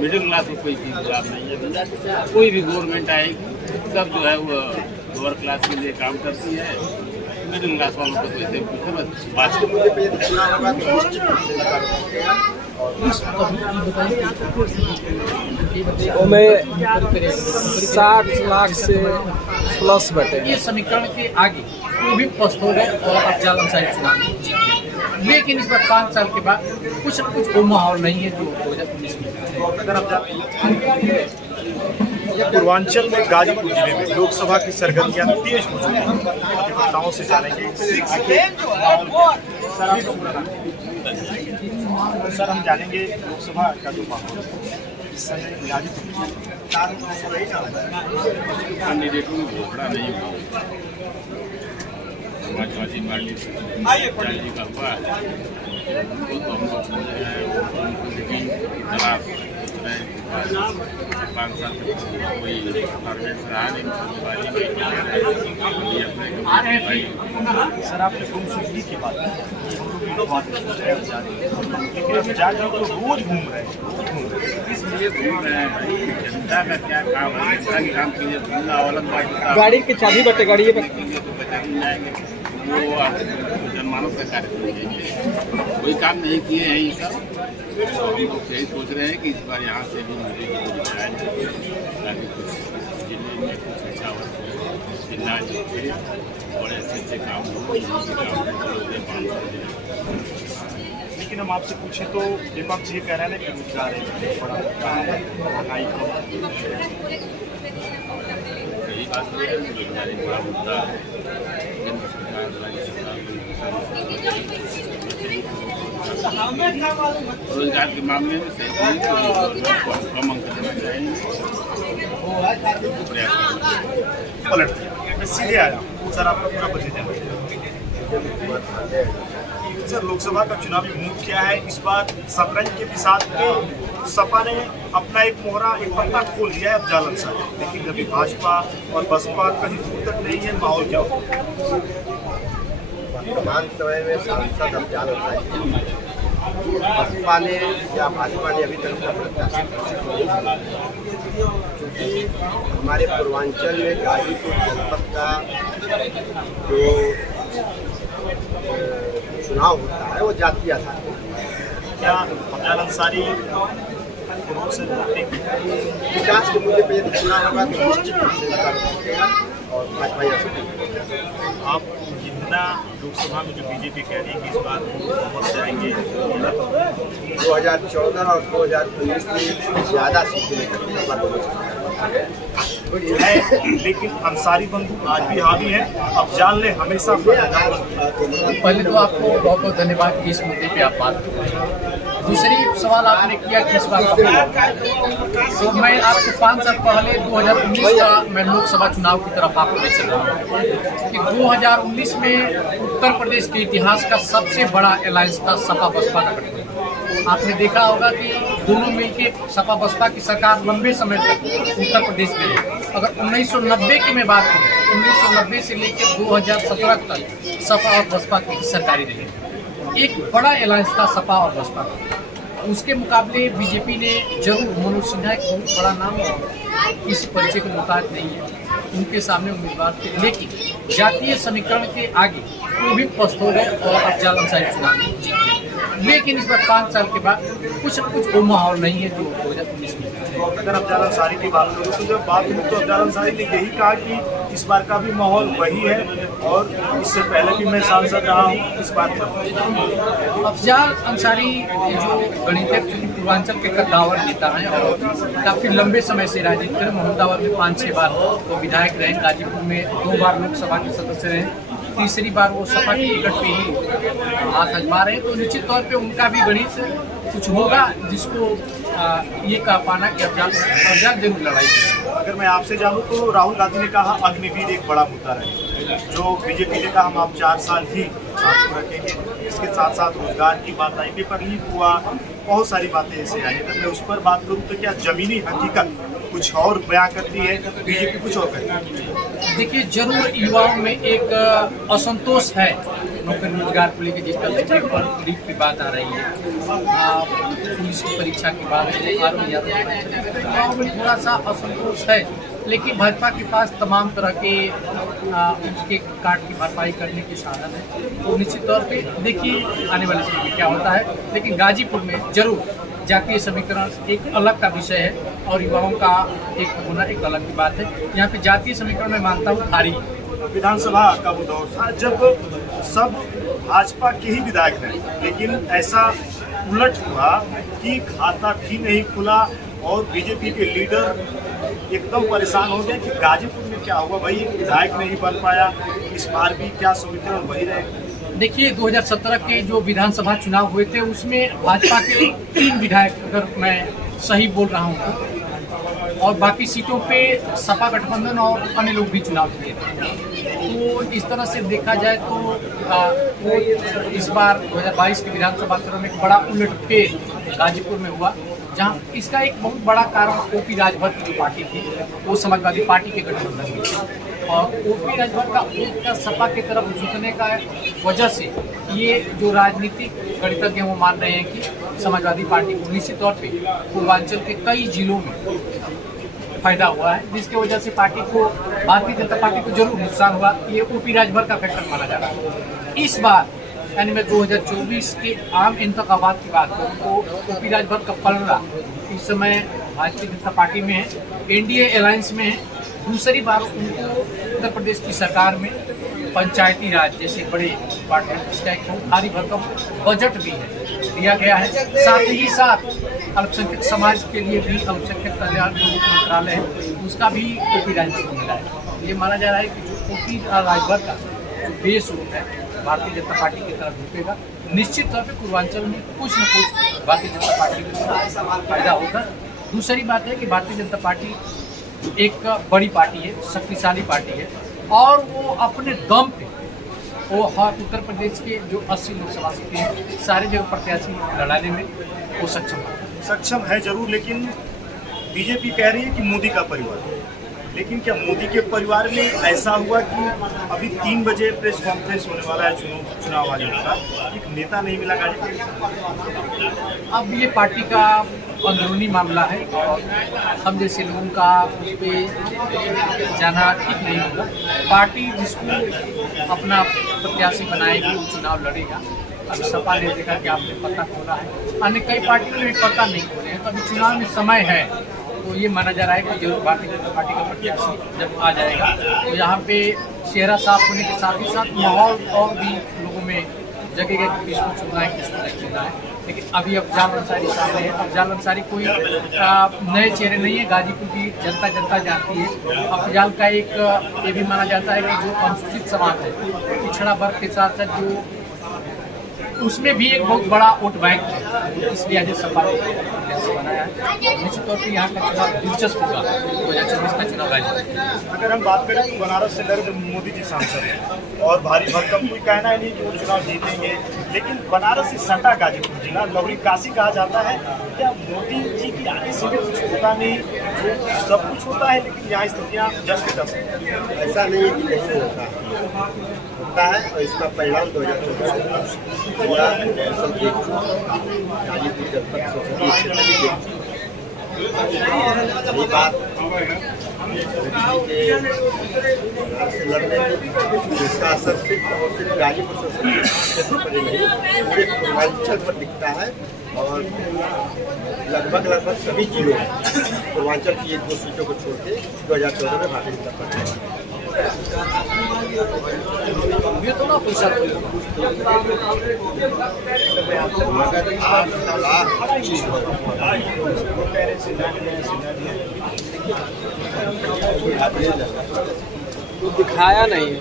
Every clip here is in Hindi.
मिडिल क्लास को कोई चीज़ लाभ नहीं है। कोई भी गवर्नमेंट आएगी सब जो है वो लोअर क्लास के लिए काम करती है, मिडिल क्लास वालों को तो ऐसे बात में 60 लाख से प्लस बैठे। ये समीकरण के आगे वो भी पस्त हो गए और अफजाल अंसारी चुनाव जीत गए। लेकिन इस बार 5 साल के बाद कुछ न कुछ वो माहौल नहीं है जो 2019 में। पूर्वांचल में गाजीपुर जिले में लोकसभा की सरगर्मियां तेज हो चुकी हैं। कार्यकर्ताओं से जानेंगे सर, हम जानेंगे लोकसभा का जो माहौल इस समय गाजीपुर कैंडिडेटों में घोषणा नहीं हुआ। समाजवादी पार्टी जी का हुआ है तो हम लोग तलाश सोच रहे हैं 5 साल कोई परफॉर्मेंस रहा नहीं। सर, आपने गुमशुदगी की बात रोज घूम रहे हैं, इसलिए घूम रहे हैं भाई, जनता का क्या काम है? जनता के काम के लिए घूमना वाला गाड़ी की चाबी बटे गाड़ी तो बचा जाएंगे वो जनमानव का कार्य कोई काम नहीं किए हैं ये सब। तो हम लोग यही सोच रहे हैं कि इस बार यहाँ से भी मुझे दिखाया जाए ताकि कुछ जिले में कुछ अच्छा हो, जिला बड़े अच्छे काम हो। लेकिन हम आपसे पूछे तो विपक्ष ये कह रहे हैं कि रोजगार है बड़ा महंगाई को। यही बात है, बेरोजगारी बड़ा मुद्दा है। केंद्र सरकार राज्य सरकार रोजगार के मामले में सही कम अंक देना चाहिए। पलट मैं सीधे आया सर, आपका पूरा परिचय जाना। सर, लोकसभा का चुनावी मूड क्या है इस बार? शतरंज के विषाद में सपा ने अपना एक मोहरा, एक पत्ता खोल दिया है अफजाल अंसारी, लेकिन अभी भाजपा और बसपा कहीं दूर तक नहीं है। माहौल क्या होगा? वर्तमान समय में सांसद अफजाल अंसारी बसपा ने या भाजपा ने अभी तक क्योंकि हमारे पूर्वांचल में गाजीपुर जनपद का जो चुनाव होता है वो जातीय आधार पर। क्या अफजाल अंसारी विकास के मुद्दे पर यदि चुनाव होगा तो निश्चित रूप से और भाजपा आप जितना लोकसभा में जो बीजेपी कह रही है कि इस बार बहुमत से आएंगे 2014 और 2019 में ज़्यादा सीटें है, लेकिन अंसारी बंधु आज भी हावी है। अफजाल ने हमेशा पहले तो आपको बहुत बहुत धन्यवाद कि इस मुद्दे पे आप बात कर रहे हैं। दूसरी सवाल आपने किया कि इस बार तो मैं आपको 5 साल पहले 2019 का मैं लोकसभा चुनाव की तरफ आपको ले चल रहा हूँ कि 2019 में उत्तर प्रदेश के इतिहास का सबसे बड़ा अलायंस था सपा बसपा का गठबंधन। आपने देखा होगा कि दोनों मिलकर सपा बसपा की सरकार लंबे समय तक उत्तर प्रदेश में रही। अगर 1990 की मैं बात करूँ, 1990 से लेकर 2017 तक सपा और बसपा की सरकारी रही। एक बड़ा अलायंस था सपा और बसपा का। उसके मुकाबले बीजेपी ने जरूर मनोज सिन्हा एक बहुत बड़ा नाम है, किसी परिचय के मुताबिक नहीं है, उनके सामने उम्मीदवार थे, लेकिन जातीय समीकरण के आगे वो भी पस्त हो गए और अफजाल अंसारी चुनाव जीत गए। लेकिन इस बार 5 साल के बाद कुछ न कुछ वो माहौल नहीं है जो 2019 में। अगर अफजाल अंसारी की बात करूँ तो जब बात हुई तो अफजाल अंसारी ने यही कहा कि इस बार का भी माहौल वही है और इससे पहले भी मैं सांसद रहा हूँ। इस बात पर अफजाल अंसारी जो गणितज्ञ पूर्वांचल के कद्दावर नेता हैं और काफ़ी लंबे समय से राजनीति करें। मोहम्मदाबाद में 5-6 बार वो विधायक रहे, गाजीपुर में 2 बार लोकसभा के सदस्य रहे, तीसरी बार वो सपा की टिकट पे ही हाथ आजमा रहे हैं। तो निश्चित तौर पे उनका भी गणित कुछ होगा जिसको ये कह पाना कि अफजाल जरूर लड़ाई करें। अगर मैं आपसे जानूँ तो राहुल गांधी ने कहा अग्निवीर एक बड़ा मुद्दा रहे, जो बीजेपी ने कहा हम आप 4 साल ही आपको रखेंगे। इसके साथ साथ रोजगार की बात आई, पेपर लीक हुआ, बहुत सारी बातें ऐसे आई। अगर मैं उस पर बात करूँ तो क्या जमीनी हकीकत कुछ और बयां करती है, बीजेपी कुछ और करती है? देखिए, जरूर युवाओं में एक असंतोष है नौकरी रोजगार को लेकर, जिस तरह से लीड की बात आ रही है, पुलिस की परीक्षा की बात है, युवाओं में थोड़ा सा असंतोष है। लेकिन भाजपा के पास तमाम तरह के उसके काट की भरपाई करने के साधन है, तो निश्चित तौर पे देखिए आने वाले समय में क्या होता है। लेकिन गाजीपुर में जरूर जातीय समीकरण एक अलग का विषय है और युवाओं का एक होना एक अलग की बात है। यहाँ पे जातीय समीकरण में मानता हूँ भारी। विधानसभा का वो दौर था जब सब भाजपा के ही विधायक रहे, लेकिन ऐसा उलट हुआ कि खाता भी नहीं खुला और बीजेपी के लीडर एकदम परेशान हो गए कि गाजीपुर में क्या हुआ, भाई विधायक नहीं बन पाया, इस बार भी क्या समीकरण वही रहे। देखिए, 2017 के जो विधानसभा चुनाव हुए थे उसमें भाजपा के 3 विधायक, अगर मैं सही बोल रहा हूँ तो, और बाकी सीटों पे सपा गठबंधन और अन्य लोग भी चुनाव किए थे। तो इस तरह से देखा जाए तो इस बार 2022 के विधानसभा चुनाव में एक बड़ा उलटफेर गाजीपुर में हुआ, जहाँ इसका एक बहुत बड़ा कारण ओपी राजभर की जो पार्टी थी वो समाजवादी पार्टी के गठबंधन में थी, और ओपी राजभर का वोट का सपा की तरफ झुकने का वजह से ये जो राजनीतिक गणितज्ञ वो मान रहे हैं कि समाजवादी पार्टी को निश्चित तौर पे पूर्वांचल के कई जिलों में फायदा हुआ है, जिसकी वजह से पार्टी को, भारतीय जनता पार्टी को जरूर नुकसान हुआ। ये ओपी राजभर का फैक्टर माना जा रहा है। इस बार यानी मैं 2024 के आम इंतखाबात की बात करूँ तो ओपी राजभर का पलड़ा इस समय भारतीय जनता पार्टी में है, एनडीए अलायंस में है। दूसरी बार उनको उत्तर प्रदेश की सरकार में पंचायती राज जैसे बड़े डिपार्टमेंट, इसका एक बहुत भारी भरकम बजट भी है दिया गया है। साथ ही साथ अल्पसंख्यक समाज के लिए भी अल्पसंख्यक कल्याण जो मंत्रालय है उसका भी ओपी राजभर को मिला है। ये माना जा रहा है कि जो ओपी राजभर का बेस है भारतीय जनता पार्टी की तरफ झुकेगा। निश्चित तौर पे पूर्वांचल में कुछ न कुछ भारतीय जनता पार्टी को फायदा होगा। दूसरी बात है कि भारतीय जनता पार्टी एक बड़ी पार्टी है, शक्तिशाली पार्टी है, और वो अपने दम पे वो हर उत्तर प्रदेश के जो 80 लोकसभा सीटें हैं सारे जगह प्रत्याशी लड़ाने में वो सक्षम है जरूर। लेकिन बीजेपी कह रही है कि मोदी का परिवार, लेकिन क्या मोदी के परिवार में ऐसा हुआ कि अभी 3 बजे प्रेस कॉन्फ्रेंस होने वाला है चुनाव आयोग का, एक नेता नहीं मिला गाजीपुर? अब ये पार्टी का अंदरूनी मामला है और हम जैसे लोगों का उस पर जाना ठीक नहीं होगा। पार्टी जिसको अपना प्रत्याशी बनाएगी वो चुनाव लड़ेगा। अभी सपा ने देखा कि आपने पता खोला है, अन्य कई पार्टियों ने पता नहीं खोले हैं, तो अभी चुनाव में समय है। तो ये माना जा रहा है कि जरूर भारतीय जनता पार्टी का प्रत्याशी जब आ जाएगा तो यहाँ पे चेहरा साफ होने के साथ ही साथ माहौल और भी लोगों में जगेगा कि किसको चुनना है किसको नहीं चुनना है। लेकिन अभी अफजाल अंसारी सामने है। अफजाल अंसारी कोई नए चेहरे नहीं है, गाजीपुर की जनता जानती है। अफजाल का एक ये भी माना जाता है कि जो अनुसूचित समाज है, पिछड़ा वर्ग के साथ साथ जो उसमें भी एक बहुत बड़ा वोट बैंक है, इसलिए आज सपा ने बनाया है। निश्चित तौर पर यहाँ का चुनाव दिलचस्प होगा 2024 का चुनाव गाजीपुर। अगर हम बात करें तो बनारस से नरेंद्र मोदी जी सांसद हैं और भारी भरकम, कोई कहना है नहीं कि वो चुनाव जीतेंगे, लेकिन बनारस से सटा गाजीपुर जिला लवरी काशी कहा जाता है। क्या मोदी जी की आगे से भी कुछ होता नहीं, सब कुछ होता है लेकिन यहाँ स्थितियाँ जस के तस? ऐसा नहीं है कि नहीं होता है और इसका परिणाम 2024 गाजीपुर जनपद संसदीय क्षेत्र में देखी। यही बात से लड़ने की, इसका असर सिर्फ गाजीपुर संसदीय क्षेत्र पर ही नहीं पूरे पूर्वांचल पर दिखता है और लगभग सभी जिलों पूर्वांचल की 1-2 सीटों को छोड़ के 2014 में भारतीय जनता पार्टी ये तो ना पैसा तो दिखाया नहीं है।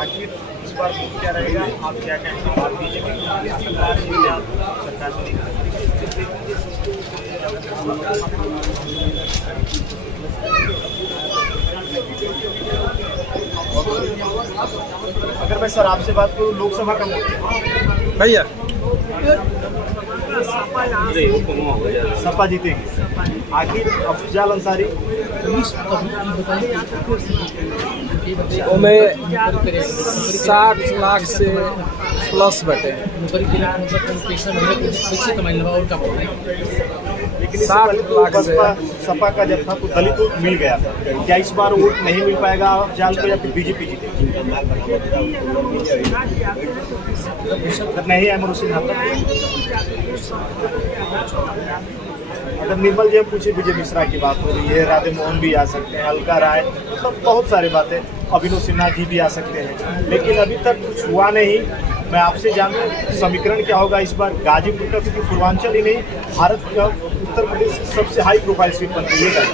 आखिर इस बार क्या रहेगा, आप क्या कहेंगे? आप बीजेपी सरकार अगर मैं सर आपसे बात करूँ लोकसभा का भैया सपा जीतेगी। आखिर अफजाल अंसारी वो में 60 लाख से प्लस बटे। लेकिन इससे पहले तो बसपा सपा का जब था तो दलित वोट मिल गया था, क्या इस बार वोट नहीं मिल पाएगा अफजाल को या फिर बीजेपी जीतेगी? नहीं है मनोज सिन्हा अगर निर्मल जी हम पूछे विजय मिश्रा की बात हो रही है, राधे मोहन भी आ सकते हैं, अलका राय, मतलब बहुत सारी बातें, अभिनव सिन्हा जी भी आ सकते हैं, लेकिन अभी तक कुछ हुआ नहीं। मैं आपसे जानूं समीकरण क्या होगा इस बार गाजीपुर का, क्योंकि पूर्वांचल ही नहीं भारत का उत्तर प्रदेश की सबसे हाई प्रोफाइल सीट बन गई है।